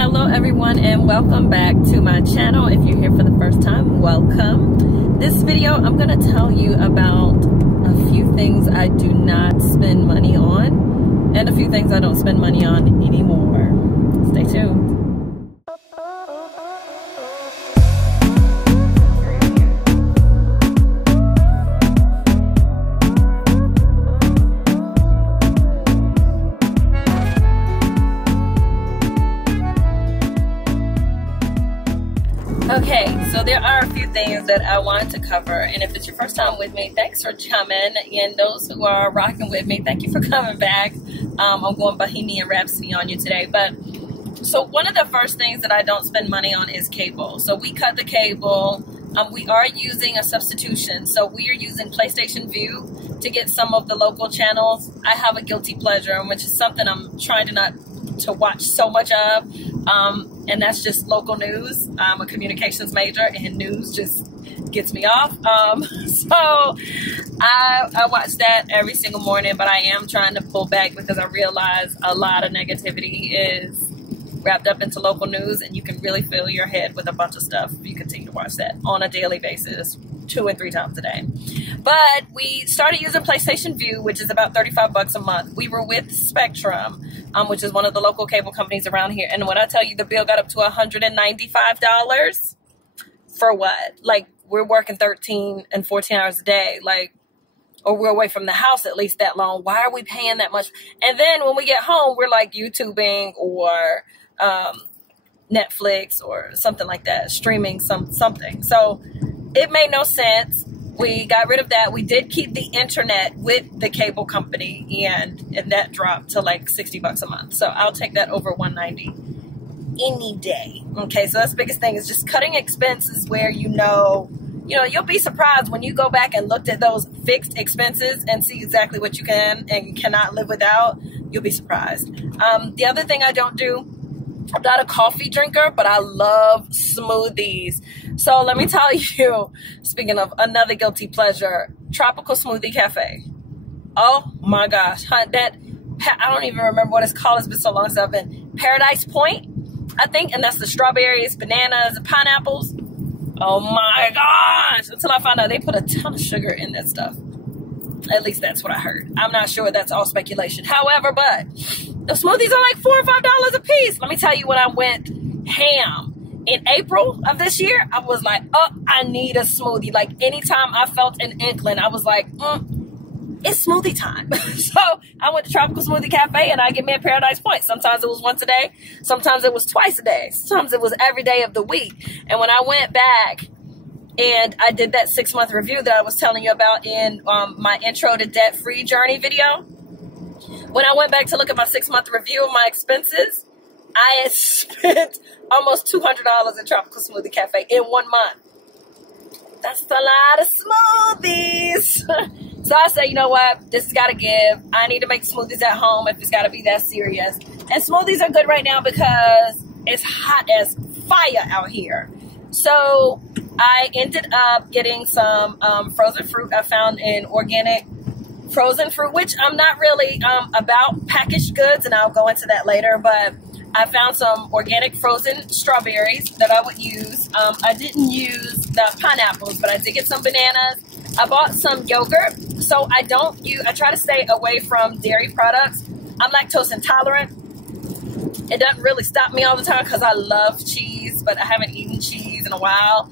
Hello everyone, and welcome back to my channel. If you're here for the first time, welcome. This video, I'm going to tell you about a few things I do not spend money on and a few things I don't spend money on anymore. Stay tuned. Okay, so there are a few things that I wanted to cover, and if it's your first time with me, thanks for coming, and those who are rocking with me, thank you for coming back. I'm going Bohemian Rhapsody on you today, but so one of the first things that I don't spend money on is cable. So we cut the cable. We are using a substitution, so we are using PlayStation Vue to get some of the local channels. I have a guilty pleasure, which is something I'm trying to not to watch so much of, and that's just local news. I'm a communications major, and news just gets me off. So I watch that every single morning, but I am trying to pull back because I realize a lot of negativity is wrapped up into local news, and you can really fill your head with a bunch of stuff if you continue to watch that on a daily basis, 2 and 3 times a day. But we started using PlayStation Vue, which is about $35 a month. We were with Spectrum, which is one of the local cable companies around here. And when I tell you the bill got up to $195 for what? Like, we're working 13 and 14 hours a day, like, or we're away from the house at least that long. Why are we paying that much? And then when we get home, we're like YouTubing or Netflix or something like that, streaming something. So it made no sense. We got rid of that. We did keep the internet with the cable company, and that dropped to like $60 a month. So I'll take that over $190 any day. Okay, so that's the biggest thing, is just cutting expenses where you'll be surprised when you go back and looked at those fixed expenses and see exactly what you can and cannot live without. You'll be surprised. The other thing I don't do, I'm not a coffee drinker, but I love smoothies. So let me tell you, speaking of another guilty pleasure, Tropical Smoothie Cafe. Oh my gosh. I don't even remember what it's called. It's been so long since I've been. Paradise Point, I think. And that's the strawberries, bananas, and pineapples. Oh my gosh. Until I found out they put a ton of sugar in that stuff. At least that's what I heard. I'm not sure. That's all speculation. However, but the smoothies are like $4 or $5 a piece. Let me tell you, when I went ham in April of this year, I was like, oh, I need a smoothie. Like, anytime I felt an inkling, I was like, it's smoothie time. So I went to Tropical Smoothie Cafe, and I get me a Paradise Point. Sometimes it was once a day. Sometimes it was twice a day. Sometimes it was every day of the week. And when I went back and I did that 6-month review that I was telling you about in my Intro to Debt-Free Journey video, when I went back to look at my 6-month review of my expenses, I had spent almost $200 at Tropical Smoothie Cafe in 1 month. That's a lot of smoothies. So I said, you know what? This has got to give. I need to make smoothies at home if it's got to be that serious. And smoothies are good right now because it's hot as fire out here. So I ended up getting some frozen fruit. I found an organic frozen fruit, which I'm not really about packaged goods, and I'll go into that later, but I found some organic frozen strawberries that I would use. I didn't use the pineapples, but I did get some bananas. I bought some yogurt, so I try to stay away from dairy products. I'm lactose intolerant. It doesn't really stop me all the time because I love cheese, but I haven't eaten cheese in a while.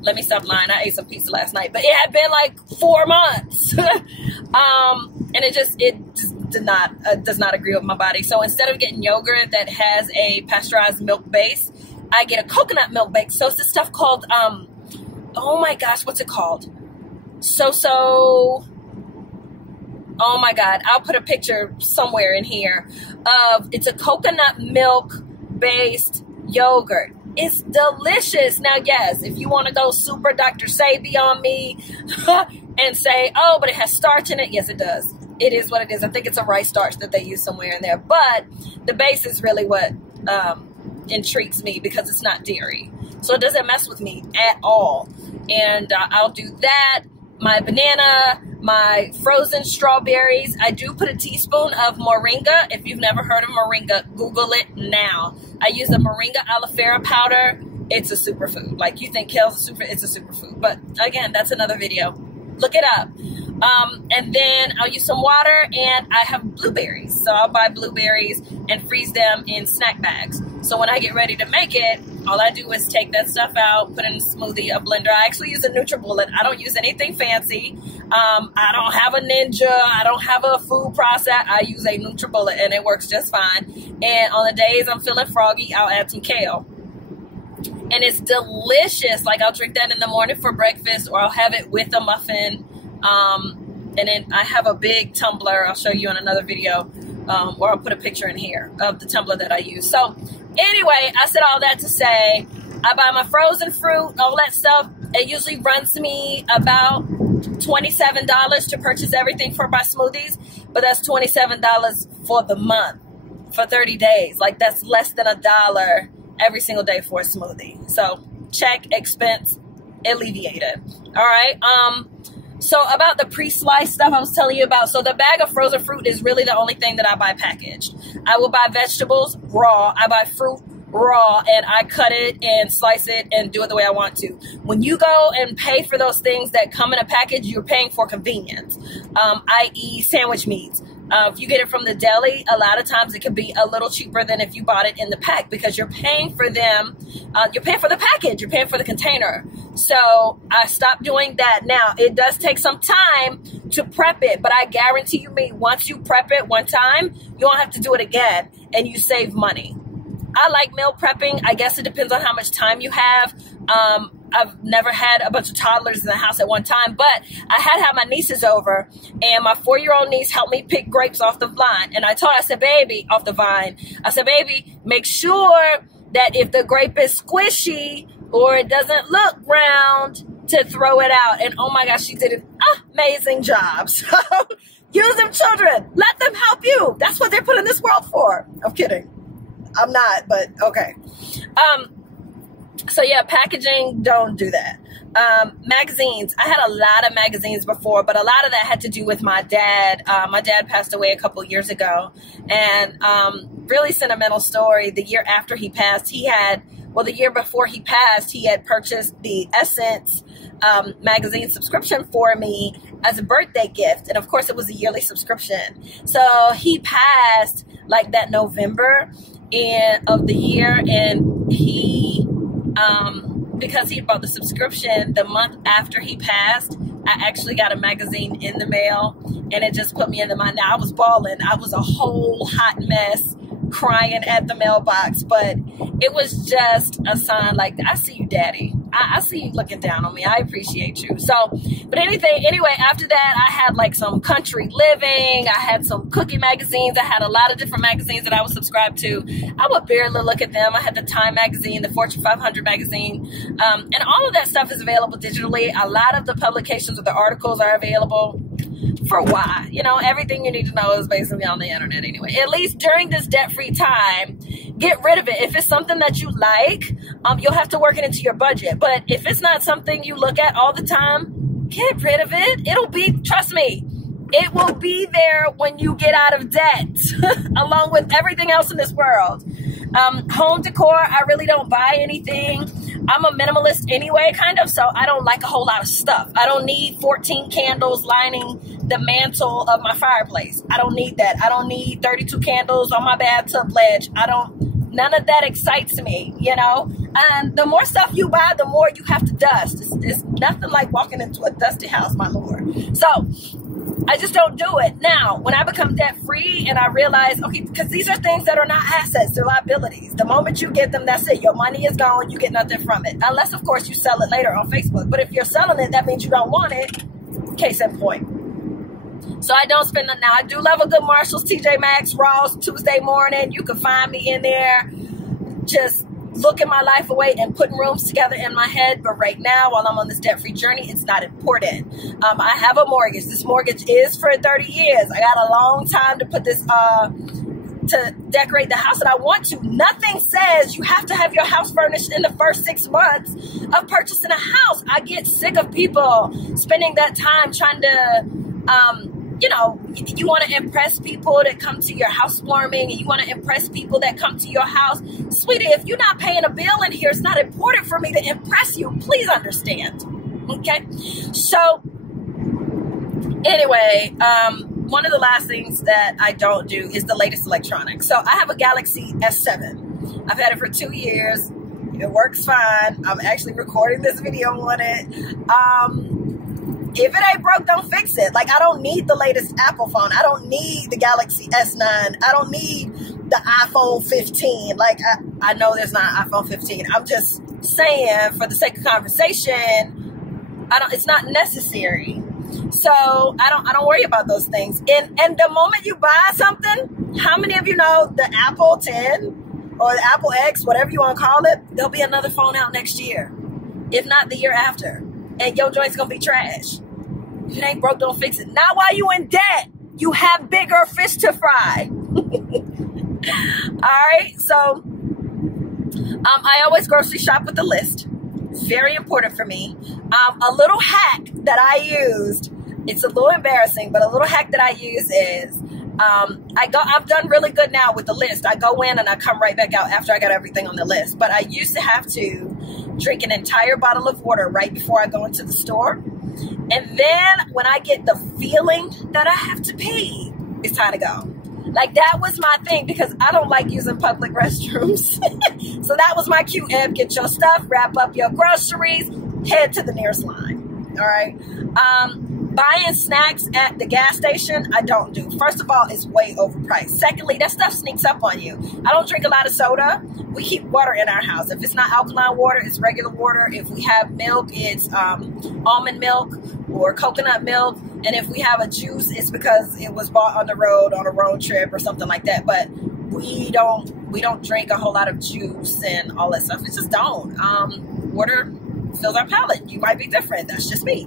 Let me stop lying. I ate some pizza last night, but it had been like 4 months. And it just does not agree with my body. So instead of getting yogurt that has a pasteurized milk base, I get a coconut milk base. So it's this stuff called, oh my gosh, what's it called? Oh my God, I'll put a picture somewhere in here of, it's a coconut milk based yogurt. It's delicious. Now, yes, if you want to go super Dr. Sebi on me and say, oh, but it has starch in it. Yes, it does. It is what it is. I think it's a rice starch that they use somewhere in there. But the base is really what intrigues me because it's not dairy. So it doesn't mess with me at all. And I'll do that. My banana, my frozen strawberries. I do put a teaspoon of moringa. If you've never heard of moringa, Google it now. I use a moringa aloe vera powder. It's a superfood. Like, you think kale's a superfood, it's a superfood. But again, that's another video. Look it up. And then I'll use some water, and I have blueberries. So I'll buy blueberries and freeze them in snack bags. So when I get ready to make it, all I do is take that stuff out, put it in a smoothie, a blender. I actually use a NutriBullet. I don't use anything fancy. I don't have a Ninja. I don't have a food processor. I use a NutriBullet, and it works just fine. And on the days I'm feeling froggy, I'll add some kale. And it's delicious. Like, I'll drink that in the morning for breakfast, or I'll have it with a muffin. And then I have a big tumbler. I'll show you in another video, or I'll put a picture in here of the tumbler that I use. So anyway, I said all that to say, I buy my frozen fruit, all that stuff. It usually runs me about $27 to purchase everything for my smoothies, but that's $27 for the month, for 30 days. Like, that's less than $1 every single day for a smoothie. So check, expense alleviated. All right. So about the pre-sliced stuff I was telling you about. So the bag of frozen fruit is really the only thing that I buy packaged. I will buy vegetables raw. I buy fruit raw, and I cut it and slice it and do it the way I want to. When you go and pay for those things that come in a package, you're paying for convenience, i.e. sandwich meats. If you get it from the deli, a lot of times it could be a little cheaper than if you bought it in the pack, because you're paying for them. You're paying for the package. You're paying for the container. So I stopped doing that. Now, it does take some time to prep it, but I guarantee you once you prep it one time, you don't have to do it again, and you save money. I like meal prepping. I guess it depends on how much time you have. I've never had a bunch of toddlers in the house at one time, but I had my nieces over, and my 4-year-old niece helped me pick grapes off the vine. And I told her, I said, baby, off the vine. I said, baby, make sure that if the grape is squishy or it doesn't look round, to throw it out. And oh my gosh, she did an amazing job. So use them, children. Let them help you. That's what they're put in this world for. I'm kidding. I'm not, but okay. So yeah, packaging, don't do that. Magazines. I had a lot of magazines before, but a lot of that had to do with my dad. My dad passed away a couple years ago, and really sentimental story. The year after he passed, the year before he passed, he had purchased the Essence magazine subscription for me as a birthday gift. And of course, it was a yearly subscription. So he passed like that November of the year, and he because he bought the subscription the month after he passed, I actually got a magazine in the mail, and it just put me in the mind. Now, I was bawling. I was a whole hot mess, crying at the mailbox, but it was just a sign like, I see you, Daddy. I see you looking down on me. I appreciate you. So, but anyway, after that, I had like some country living. I had some cookie magazines. I had a lot of different magazines that I was subscribed to. I would barely look at them. I had the Time magazine, the Fortune 500 magazine, and all of that stuff is available digitally. A lot of the publications or the articles are available. For why? You know, everything you need to know is basically on the internet anyway. At least during this debt-free time, get rid of it. If it's something that you like, you'll have to work it into your budget. But if it's not something you look at all the time, get rid of it. It'll be, trust me, it will be there when you get out of debt, along with everything else in this world. Home decor, I really don't buy anything. I'm a minimalist anyway, kind of, so I don't like a whole lot of stuff. I don't need 14 candles lining the mantle of my fireplace. I don't need that. I don't need 32 candles on my bathtub ledge. None of that excites me, you know? And the more stuff you buy, the more you have to dust. It's nothing like walking into a dusty house, my Lord. So I just don't do it. Now, when I become debt free and I realize, okay, because these are things that are not assets, they're liabilities. The moment you get them, that's it. Your money is gone. You get nothing from it. Unless, of course, you sell it later on Facebook. But if you're selling it, that means you don't want it. Case in point. So I don't spend it now. I do love a good Marshalls, TJ Maxx, Ross, Tuesday morning. You can find me in there just looking my life away and putting rooms together in my head. But right now, while I'm on this debt-free journey, it's not important. I have a mortgage. This mortgage is for 30 years. I got a long time to put this, to decorate the house that I want to. Nothing says you have to have your house furnished in the first 6 months of purchasing a house. I get sick of people spending that time trying to You know, you want to impress people that come to your housewarming, and you want to impress people that come to your house. Sweetie, if you're not paying a bill in here, it's not important for me to impress you. Please understand. Okay? So, anyway, one of the last things that I don't do is the latest electronics. So, I have a Galaxy S7. I've had it for 2 years. It works fine. I'm actually recording this video on it. If it ain't broke, don't fix it. Like, I don't need the latest Apple phone. I don't need the Galaxy S9. I don't need the iPhone 15. Like, I know there's not an iPhone 15. I'm just saying, for the sake of conversation, it's not necessary. So I don't worry about those things. And the moment you buy something, how many of you know the Apple 10 or the Apple X, whatever you want to call it, there'll be another phone out next year, if not the year after. And your joint's going to be trash. If it ain't broke, don't fix it. Not while you in debt. You have bigger fish to fry. All right. So I always grocery shop with a list. It's very important for me. A little hack that I used, it's a little embarrassing, but a little hack that I use is I've done really good now with the list. I go in and I come right back out after I got everything on the list. But I used to have to drink an entire bottle of water right before I go into the store. And then when I get the feeling that I have to pee, it's time to go. Like, that was my thing, because I don't like using public restrooms. So that was my cue, Eb. Get your stuff, wrap up your groceries, head to the nearest line. All right. Buying snacks at the gas station, I don't do. First of all, it's way overpriced. Secondly, that stuff sneaks up on you. I don't drink a lot of soda. We keep water in our house. If it's not alkaline water, it's regular water. If we have milk, it's almond milk or coconut milk. And if we have a juice, it's because it was bought on the road on a road trip or something like that. But we don't drink a whole lot of juice and all that stuff. It just don't. Water fills our palate. You might be different. That's just me.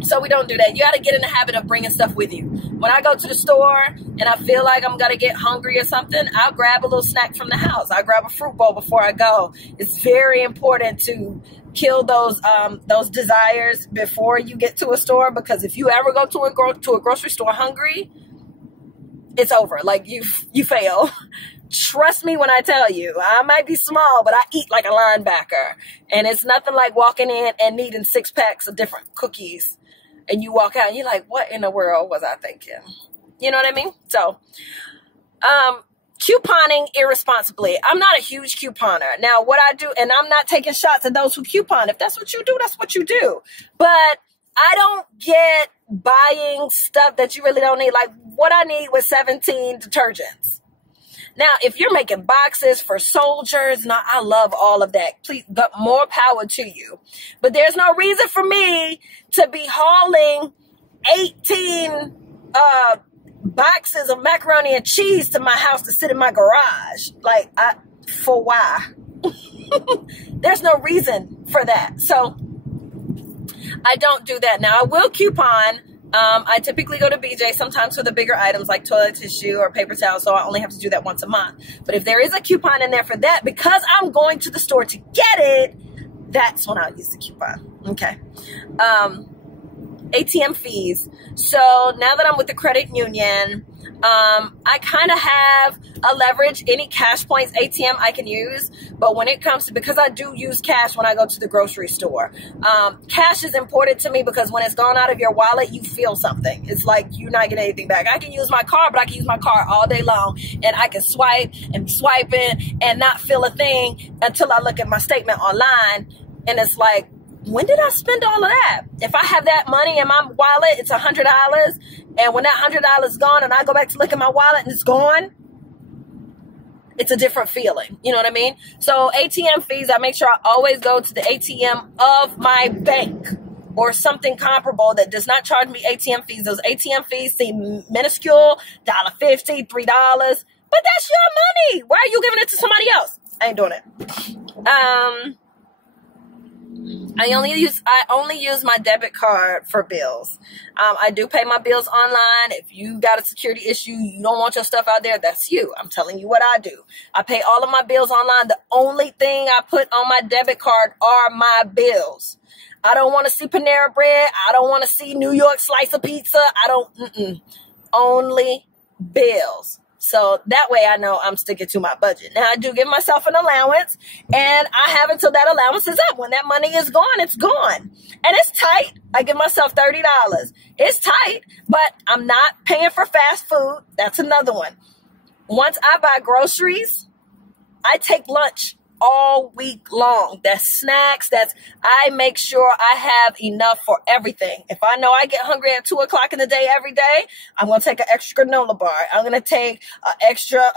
So we don't do that. You got to get in the habit of bringing stuff with you. When I go to the store and I feel like I'm going to get hungry or something, I'll grab a little snack from the house. I'll grab a fruit bowl before I go. It's very important to kill those desires before you get to a store, because if you ever go to a grocery store hungry, it's over. Like, you fail. Trust me when I tell you, I might be small, but I eat like a linebacker. And it's nothing like walking in and needing 6 packs of different cookies. And you walk out and you're like, what in the world was I thinking? You know what I mean? So, couponing irresponsibly. I'm not a huge couponer. Now, what I do, and I'm not taking shots at those who coupon. If that's what you do, that's what you do. But I don't get buying stuff that you really don't need. Like, what I need was 17 detergents. Now, if you're making boxes for soldiers, now I love all of that. Please, but more power to you. But there's no reason for me to be hauling 18 boxes of macaroni and cheese to my house to sit in my garage. Like, for why? There's no reason for that. So I don't do that. Now, I will coupon. I typically go to BJ sometimes for the bigger items like toilet tissue or paper towels, so I only have to do that once a month. But if there is a coupon in there for that, because I'm going to the store to get it, that's when I'll use the coupon. Okay. ATM fees. So now that I'm with the credit union, I kind of have a leverage. Any cash points ATM I can use, but when it comes to, because I do use cash when I go to the grocery store, cash is important to me, because when it's gone out of your wallet, you feel something. It's like you're not getting anything back. I can use my card, but I can use my card all day long, and I can swipe and be swiping and not feel a thing until I look at my statement online, and it's like, when did I spend all of that? If I have that money in my wallet, it's $100. And when that $100 is gone and I go back to look at my wallet and it's gone, it's a different feeling. You know what I mean? So ATM fees, I make sure I always go to the ATM of my bank or something comparable that does not charge me ATM fees. Those ATM fees seem minuscule, $1.50, $3. But that's your money. Why are you giving it to somebody else? I ain't doing it. I only use my debit card for bills. I do pay my bills online. If you got a security issue, you don't want your stuff out there, that's you. I'm telling you what I do. I pay all of my bills online. The only thing I put on my debit card are my bills. I don't want to see Panera Bread. I don't want to see New York slice of pizza. Only bills. So that way I know I'm sticking to my budget. Now I do give myself an allowance, and I have until that allowance is up. When that money is gone, it's gone. And it's tight. I give myself $30. It's tight, but I'm not paying for fast food. That's another one. Once I buy groceries, I take lunch all week long. That's snacks. I make sure I have enough for everything. If I know I get hungry at 2 o'clock in the day every day, I'm going to take an extra granola bar. I'm going to take an extra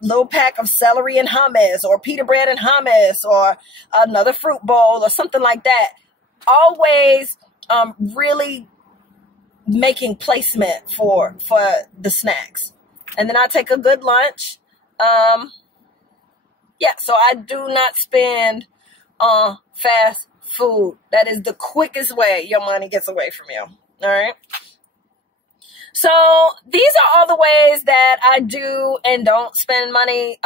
little pack of celery and hummus, or pita bread and hummus, or another fruit bowl or something like that. Always really making placement for the snacks. And then I take a good lunch. Yeah, so I do not spend on fast food. That is the quickest way your money gets away from you. All right. So these are all the ways that I do and don't spend money,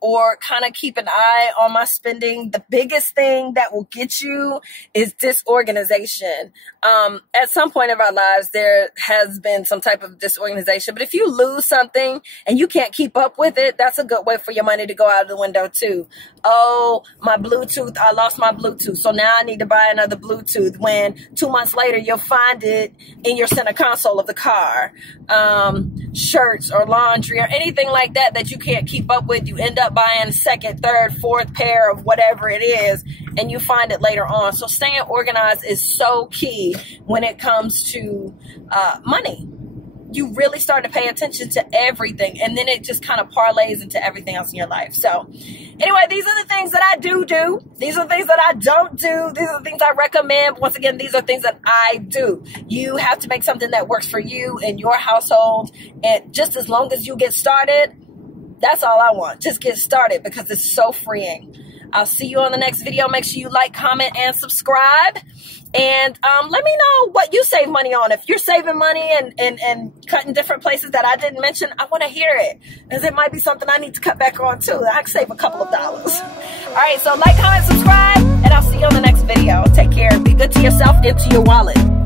or kind of keep an eye on my spending. The biggest thing that will get you is disorganization. At some point of our lives, there has been some type of disorganization. But if you lose something and you can't keep up with it, that's a good way for your money to go out of the window too. Oh, my Bluetooth, I lost my Bluetooth, so now I need to buy another Bluetooth. When 2 months later, you'll find it in your center console of the car. Shirts or laundry or anything like that you can't keep up with. You end up buying second, third, fourth pair of whatever it is, and you find it later on. So staying organized is so key when it comes to money. You really start to pay attention to everything, and then it just kind of parlays into everything else in your life. So anyway, these are the things that I do. These are the things that I don't do. These are the things I recommend. Once again, these are things that I do. You have to make something that works for you and your household. And just as long as you get started, that's all I want. Just get started, because it's so freeing. I'll see you on the next video. Make sure you like, comment, and subscribe. And let me know what you save money on. If you're saving money and cutting different places that I didn't mention, I want to hear it, because it might be something I need to cut back on too. I can save a couple of dollars. All right, so like, comment, subscribe, and I'll see you on the next video. Take care. Be good to yourself and to your wallet.